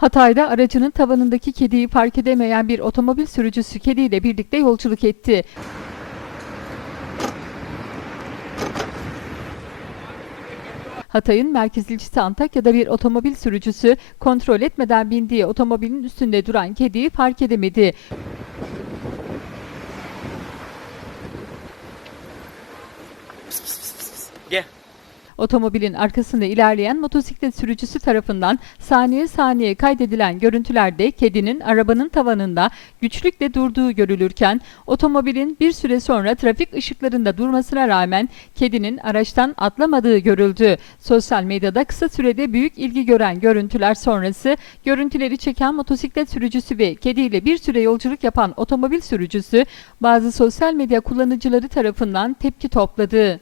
Hatay'da aracının tavanındaki kediyi fark edemeyen bir otomobil sürücüsü kediyle birlikte yolculuk etti. Hatay'ın merkez Antakya'da bir otomobil sürücüsü kontrol etmeden bindiği otomobilin üstünde duran kediyi fark edemedi. Gel. Otomobilin arkasında ilerleyen motosiklet sürücüsü tarafından saniye saniye kaydedilen görüntülerde kedinin arabanın tavanında güçlükle durduğu görülürken otomobilin bir süre sonra trafik ışıklarında durmasına rağmen kedinin araçtan atlamadığı görüldü. Sosyal medyada kısa sürede büyük ilgi gören görüntüler sonrası görüntüleri çeken motosiklet sürücüsü ve kediyle bir süre yolculuk yapan otomobil sürücüsü bazı sosyal medya kullanıcıları tarafından tepki topladı.